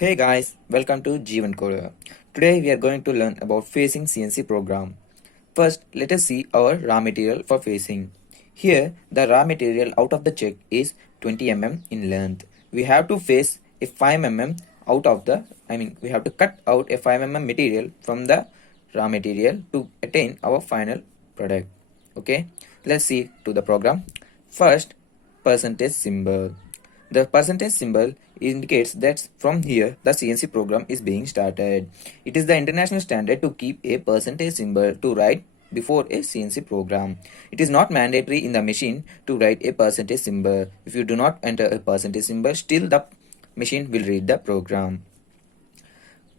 Hey guys, welcome to G1 Today we are going to learn about facing CNC program. First, let us see our raw material for facing. Here, the raw material out of the check is 20 mm in length. We have to face a 5 mm out of the, we have to cut out a 5 mm material from the raw material to attain our final product. Okay, let's see to the program. First, percentage symbol. The percentage symbol indicates that from here the CNC program is being started. It is the international standard to keep a percentage symbol to write before a CNC program. It is not mandatory in the machine to write a percentage symbol. If you do not enter a percentage symbol, still the machine will read the program.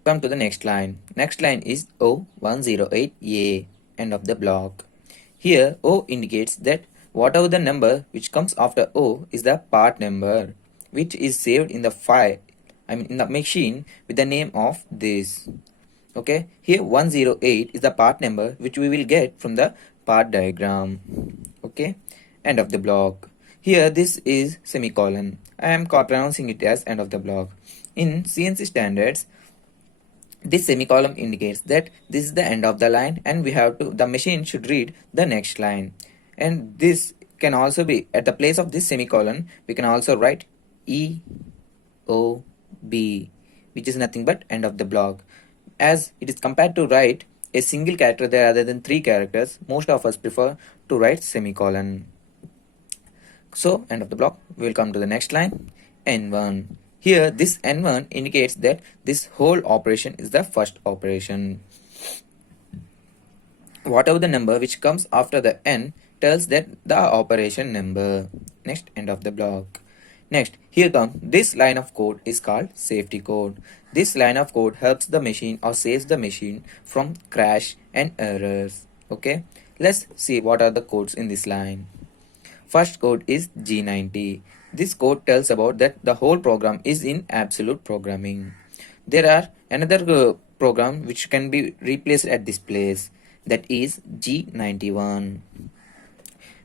Come to the next line. Next line is O108A, end of the block. Here O indicates that whatever the number which comes after O is the part number which is saved in the file, in the machine with the name of this. Okay, here 108 is the part number which we will get from the part diagram. Okay, end of the block. Here this is semicolon. I am pronouncing it as end of the block. In CNC standards, this semicolon indicates that this is the end of the line and the machine should read the next line. And this can also be at the place of this semicolon, we can also write E O B, which is nothing but end of the block. As it is compared to write a single character there rather than 3 characters, most of us prefer to write semicolon. So end of the block. We will come to the next line, N1. Here this N1 indicates that this whole operation is the first operation. Whatever the number which comes after the N tells that the operation number. Next, end of the block. Next, here comes this line of code is called safety code. This line of code helps the machine or saves the machine from crash and errors. Okay, let's see what are the codes in this line. First code is G90. This code tells about that the whole program is in absolute programming. There are another program which can be replaced at this place, that is G91,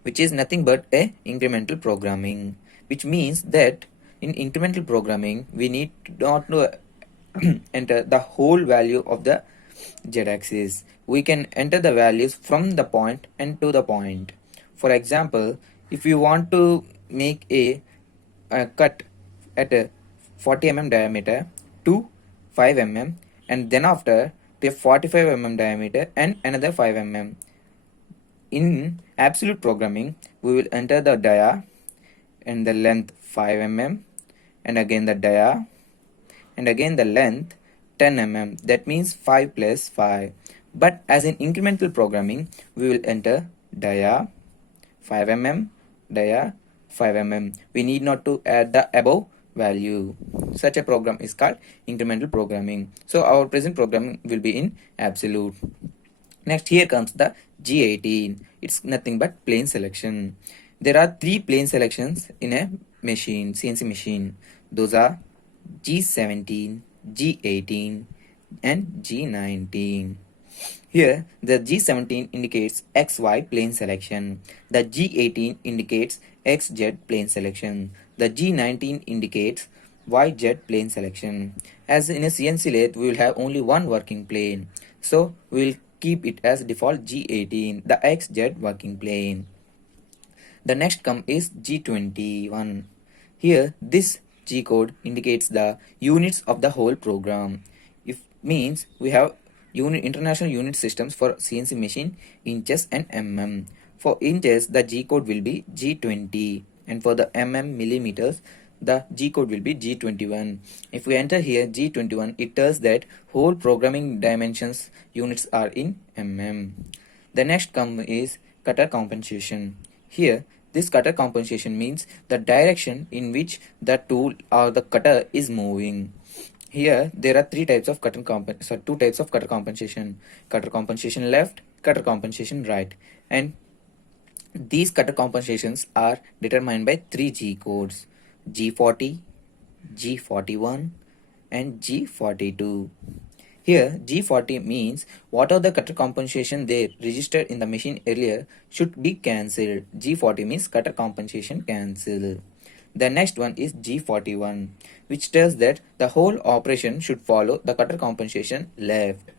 which is nothing but a incremental programming, which means that in incremental programming we need not to enter the whole value of the z-axis. We can enter the values from the point and to the point. For example, if you want to make a cut at a 40 mm diameter to 5 mm and then after to a 45 mm diameter and another 5 mm. In absolute programming, we will enter the dia and the length 5 mm and again the dia and again the length 10 mm. That means 5 plus 5. But as in incremental programming, we will enter dia 5 mm, dia 5 mm. We need not to add the above value. Such a program is called incremental programming. So our present programming will be in absolute. Next, here comes the G18. It's nothing but plane selection. There are 3 plane selections in a machine, CNC machine. Those are G17, G18 and G19. Here, the G17 indicates XY plane selection. The G18 indicates XZ plane selection. The G19 indicates YZ plane selection. As in a CNC lathe, we will have only one working plane. So, we will keep it as default G18, the XZ working plane. The next come is G21. Here, this G code indicates the units of the whole program. It means we have international unit systems for CNC machine, inches and mm. For inches, the G code will be G20, and for the millimeters, the G code will be G21. If we enter here G21, it tells that whole programming dimensions units are in mm. The next come is cutter compensation. Here, this cutter compensation means the direction in which the tool or the cutter is moving. Here there are 2 types of cutter compensation: cutter compensation left, cutter compensation right, and these cutter compensations are determined by 3 G codes: G40, G41 and G42. Here G40 means what are the cutter compensation they registered in the machine earlier should be cancelled. G40 means cutter compensation cancel. The next one is G41, which tells that the whole operation should follow the cutter compensation left.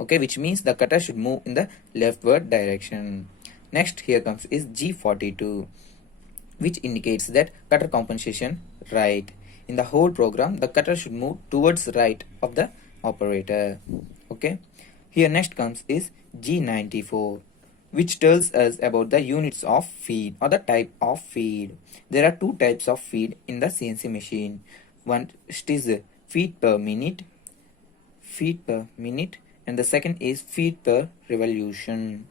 Okay, which means the cutter should move in the leftward direction. Next here comes is G42, which indicates that cutter compensation right. In the whole program, the cutter should move towards right of the operator. Okay. Here next comes is G94, which tells us about the units of feed or the type of feed. There are two types of feed in the CNC machine. One is feed per minute, and the second is feed per revolution.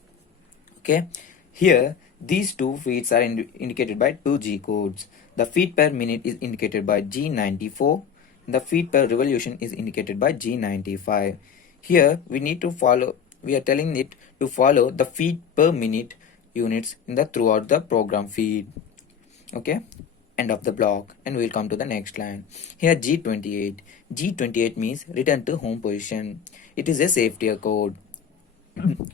Okay, here these two feeds are indicated by two G codes. The feed per minute is indicated by G94. The feed per revolution is indicated by G95. Here we need to follow. We are telling it to follow the feed per minute units in the throughout the program feed. Okay, end of the block, and we'll come to the next line. Here G28. G28 means return to home position. It is a safety code.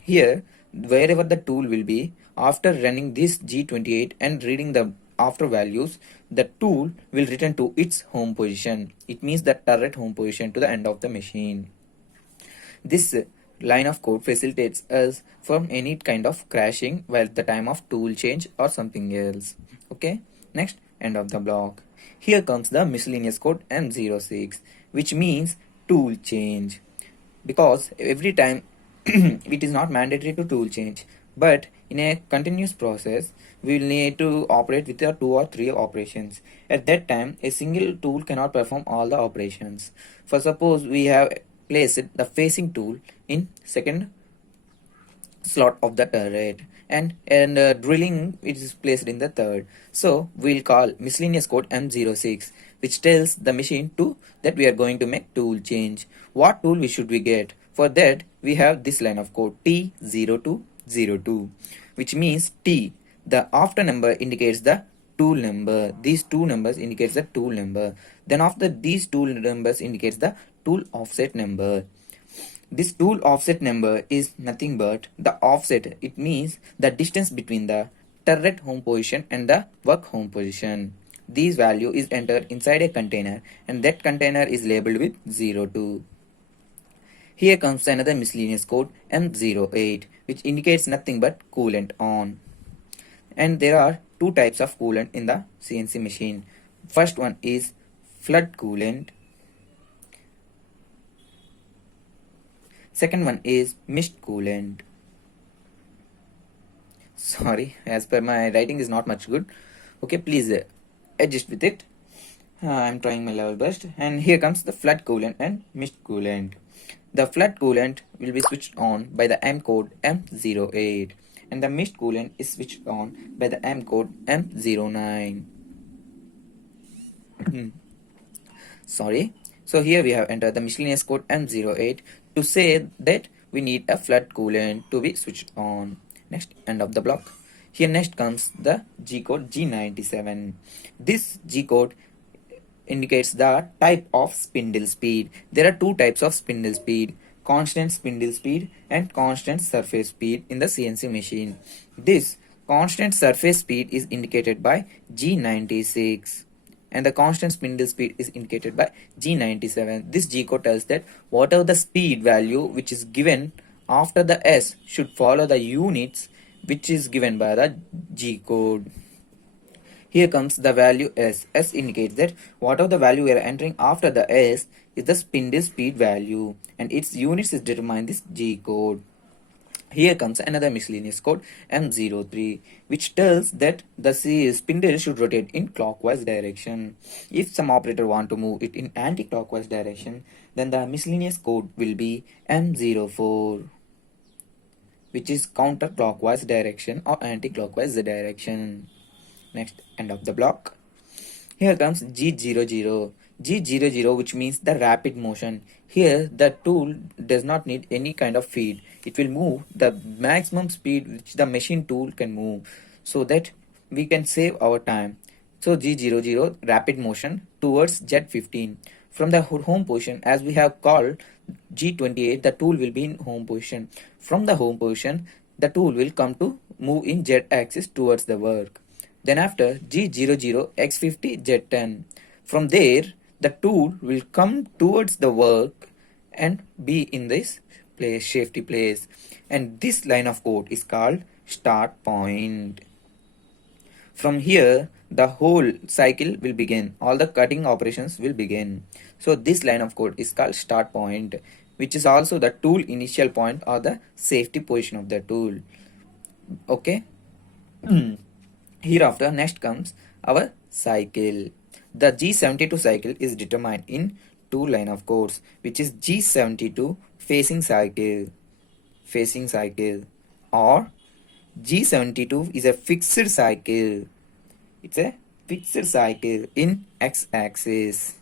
Here, wherever the tool will be, after running this G28 and reading the after values, the tool will return to its home position. It means the turret home position to the end of the machine. This line of code facilitates us from any kind of crashing while at the time of tool change or something else. Okay, next, end of the block. Here comes the miscellaneous code M06, which means tool change, because every time it is not mandatory to tool change, but in a continuous process we will need to operate with 2 or 3 operations. At that time a single tool cannot perform all the operations. For suppose we have placed the facing tool in second slot of the turret, and drilling is placed in the third, so we'll call miscellaneous code M06, which tells the machine to that we are going to make tool change. What tool should we get? For that we have this line of code T0202, which means T, the after number indicates the tool number. These two numbers indicates the tool number. Then after these tool numbers indicates the tool offset number. This tool offset number is nothing but the offset. It means the distance between the turret home position and the work home position. This value is entered inside a container, and that container is labeled with 02. Here comes another miscellaneous code M08, which indicates nothing but coolant on. And there are two types of coolant in the CNC machine. First one is flood coolant. Second one is mist coolant. Sorry, as per my writing is not much good. Okay, please adjust with it. I'm trying my level best. And here comes the flood coolant and mist coolant. The flood coolant will be switched on by the M code M08, and the mist coolant is switched on by the M code M09. Sorry. So here we have entered the miscellaneous code M08 to say that we need a flood coolant to be switched on. Next, end of the block. Here next comes the G code G97. This G code indicates the type of spindle speed. There are two types of spindle speed: constant spindle speed and constant surface speed in the CNC machine. This constant surface speed is indicated by G96, and the constant spindle speed is indicated by G97. This G code tells that whatever the speed value which is given after the S should follow the units which is given by the G code. Here comes the value S. S indicates that whatever the value we are entering after the S is the spindle speed value, and its units is determined this G code. Here comes another miscellaneous code M03, which tells that the spindle should rotate in clockwise direction. If some operator want to move it in anti-clockwise direction, then the miscellaneous code will be M04, which is counterclockwise direction or anti-clockwise direction. Next, end of the block. Here comes G00. G00, which means the rapid motion. Here the tool does not need any kind of feed. It will move the maximum speed which the machine tool can move, so that we can save our time. So G00, rapid motion towards Z15. From the home position, as we have called G28, the tool will be in home position. From the home position, the tool will come to move in Z axis towards the work. Then after G00 X50 Z10. From there, the tool will come towards the work and be in this place, safety place. And this line of code is called start point. From here, the whole cycle will begin. All the cutting operations will begin. So this line of code is called start point, which is also the tool initial point or the safety position of the tool. Okay. Hereafter, next comes our cycle. The G72 cycle is determined in two line of codes, which is G72 facing cycle, or G72 is a fixed cycle. It's a fixed cycle in x-axis.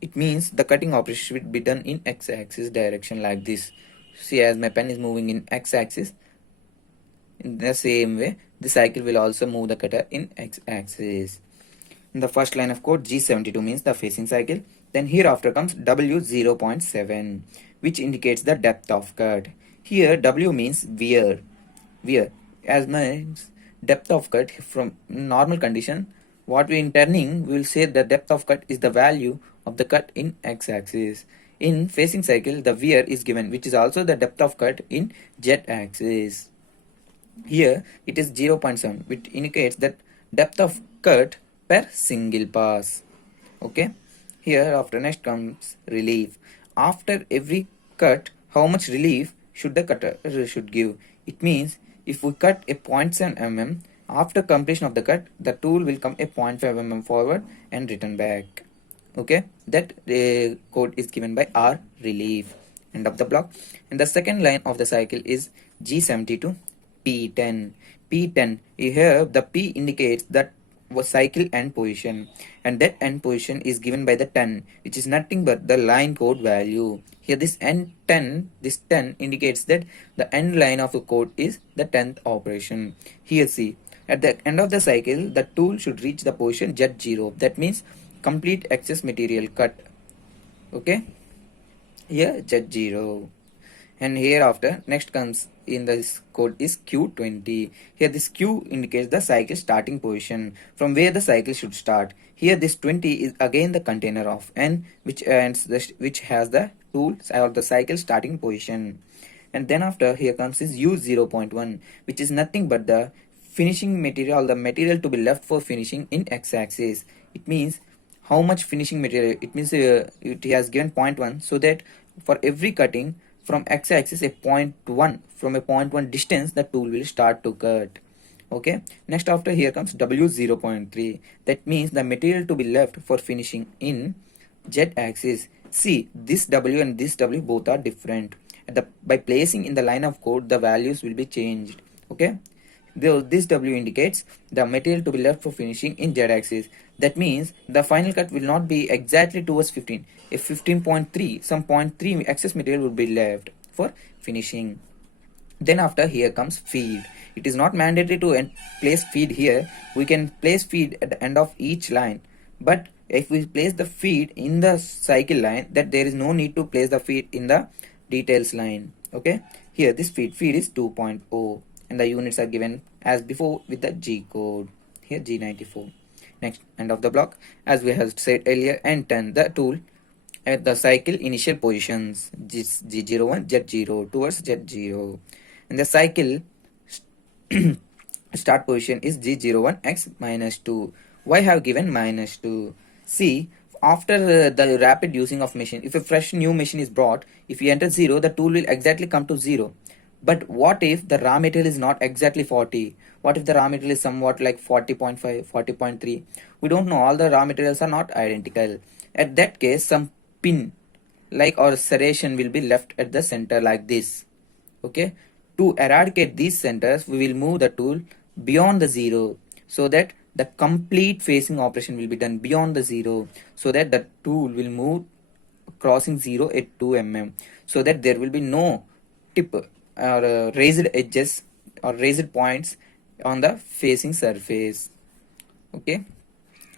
It means the cutting operation should be done in x-axis direction like this. See, as my pen is moving in x-axis, in the same way, the cycle will also move the cutter in x-axis. In the first line of code, G72 means the facing cycle. Then hereafter comes W0.7, which indicates the depth of cut. Here W means wear, as means depth of cut from normal condition. What we in turning, we will say the depth of cut is the value of the cut in x-axis. In facing cycle, the wear is given, which is also the depth of cut in z-axis. Here it is 0.7, which indicates that depth of cut per single pass. Okay. Here after next comes relief. After every cut, how much relief should the cutter should give? It means if we cut a 0.7 mm, after completion of the cut, the tool will come a 0.5 mm forward and return back. Okay, that code is given by R relief. End of the block. And the second line of the cycle is G72 P10. P10, here the P indicates that was cycle end position, and that end position is given by the 10, which is nothing but the line code value. Here this end 10, this 10 indicates that the end line of the code is the 10th operation. Here see, at the end of the cycle, the tool should reach the position Z0. That means complete excess material cut. Okay, here Z0. And hereafter next comes in this code is Q20. Here this Q indicates the cycle starting position, from where the cycle should start. Here this 20 is again the container of N, which has the tool or the cycle starting position. And then after here comes is U0.1, which is nothing but the finishing material, the material to be left for finishing in x-axis. It means how much finishing material. It means it has given 0.1, so that for every cutting from x-axis a 0.1, from a 0.1 distance the tool will start to cut. Okay, next after here comes W0.3. that means the material to be left for finishing in z-axis. See, this W and this W both are different. By placing in the line of code, the values will be changed. Okay, this W indicates the material to be left for finishing in z-axis. That means the final cut will not be exactly towards 15. If 15.3, some 0.3 excess material would be left for finishing. Then after here comes feed. It is not mandatory to place feed here. We can place feed at the end of each line. But if we place the feed in the cycle line, that there is no need to place the feed in the details line. Okay. Here this feed is 2.0, and the units are given as before with the G code. Here G94. Next, end of the block. As we have said earlier, N10, the tool at the cycle initial positions G01 Z0 towards Z0, and the cycle start position is G01 X -2. Why have given -2? See, after the rapid using of machine, if a fresh new machine is brought, if you enter 0, the tool will exactly come to 0. But what if the raw material is not exactly 40? What if the raw material is somewhat like 40.5, 40.3? We don't know. All the raw materials are not identical. At that case, some pin like or serration will be left at the center like this. Okay. To eradicate these centers, we will move the tool beyond the 0, so that the complete facing operation will be done beyond the 0, so that the tool will move crossing 0 at 2 mm, so that there will be no tip or raised edges or raised points on the facing surface. Okay.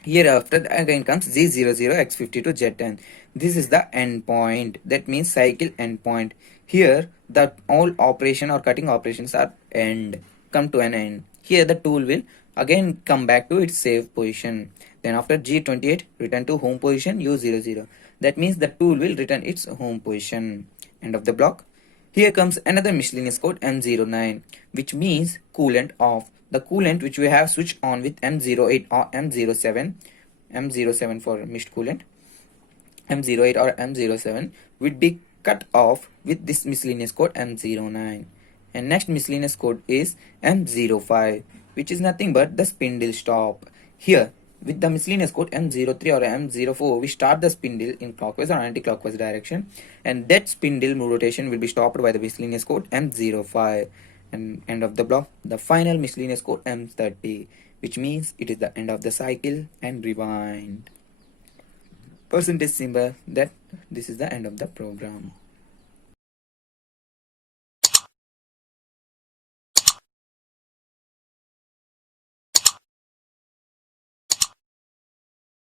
Hereafter again comes Z00 X50 to Z10. This is the end point. That means cycle end point. Here the all operation or cutting operations are come to an end. Here the tool will again come back to its save position. Then after G28 return to home position U00. That means the tool will return its home position. End of the block. Here comes another miscellaneous code M09, which means coolant off. The coolant which we have switched on with M08 or M07, M07 for missed coolant, M08 or M07 would be cut off with this miscellaneous code M09. And next miscellaneous code is M05, which is nothing but the spindle stop. Here with the miscellaneous code M03 or M04, we start the spindle in clockwise or anti-clockwise direction, and that spindle rotation will be stopped by the miscellaneous code M05. And end of the block, the final miscellaneous code M30, which means it is the end of the cycle and rewind. Percentage symbol that this is the end of the program.